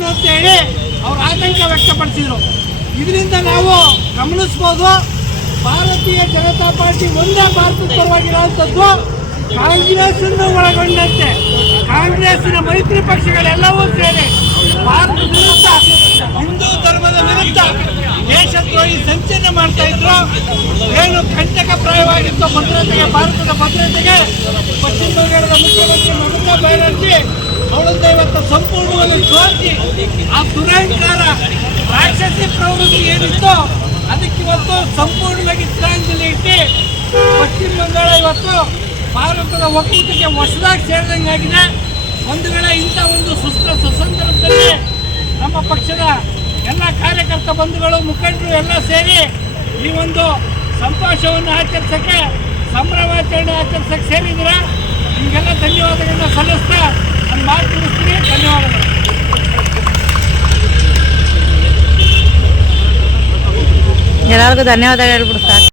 ಏನು ಅಂತ ಹೇಳಿ ಅವರು ಆತಂಕ ವ್ಯಕ್ತಪಡಿಸಿದರು. ಇದರಿಂದ ನಾವು ಗಮನಿಸ್ಬೋದು, ಭಾರತೀಯ ಜನತಾ ಪಾರ್ಟಿ ಒಂದೇ ಭಾರತದ ಪರವಾಗಿರುವಂಥದ್ದು ಕಾಂಗ್ರೆಸ್ ಒಳಗೊಂಡಂತೆ ಕಾಂಗ್ರೆಸ್ಸಿನ ಮೈತ್ರಿ ಪಕ್ಷಗಳೆಲ್ಲವೂ ಸೇರಿ ಭಾರತದ ವಿರುದ್ಧ, ಹಿಂದೂ ಧರ್ಮದ ವಿರುದ್ಧ ದೇಶದ್ರೋಹಿ ಸಂಚಲನೆ ಮಾಡ್ತಾ ಇದ್ರು. ಏನು ಕಂಟಕಪ್ರಾಯವಾಗಿತ್ತು ಭದ್ರತೆಗೆ, ಭಾರತದ ಭದ್ರತೆಗೆ, ಪಶ್ಚಿಮ ಬಂಗಾಳದ ಮುಖ್ಯಮಂತ್ರಿ ಮಮತಾ ಬ್ಯಾನರ್ಜಿ ಅವಳನ್ನ ಇವತ್ತು ಸಂಪೂರ್ಣವಾಗಿ ಸೋಲಿಸಿ ಆ ದುರಹಂಕಾರ ರಾಕ್ಷಸಿ ಪ್ರವೃತ್ತಿ ಏನಿತ್ತು ಅದಕ್ಕೆ ಇವತ್ತು ಸಂಪೂರ್ಣವಾಗಿ ಶ್ರದ್ಧಾಂಜಲಿ ಇಟ್ಟು ಪಶ್ಚಿಮ ಬಂಗಾಳ ಇವತ್ತು ಭಾರತದ ಒಕ್ಕೂಟಕ್ಕೆ ಹೊಸದಾಗಿ ಸೇರಿದಂಗಾಗಿದೆ. ಒಂದು ವೇಳೆ ಇಂಥ ಒಂದು ಸುಸಂದರ್ಭದಲ್ಲಿ ನಮ್ಮ ಪಕ್ಷದ ಎಲ್ಲ ಕಾರ್ಯಕರ್ತ ಬಂಧುಗಳು, ಮುಖಂಡರು ಎಲ್ಲ ಸೇರಿ ಈ ಒಂದು ಸಂತೋಷವನ್ನು ಆಚರಿಸೋಕ್ಕೆ, ಸಂಭ್ರಮಾಚರಣೆ ಆಚರಿಸೋಕ್ಕೆ ಸೇರಿದ್ದೀರಾ. ನಿಮಗೆಲ್ಲ ಧನ್ಯವಾದಗಳನ್ನ ಸಲ್ಲಿಸ್ತಾ ನನ್ನ ಮಾತು ತಿಳಿಸ್ತೀನಿ. ಧನ್ಯವಾದಗಳು. ಎಲ್ಲರಿಗೂ ಧನ್ಯವಾದ ಹೇಳ್ಬಿಡು ಸರ್.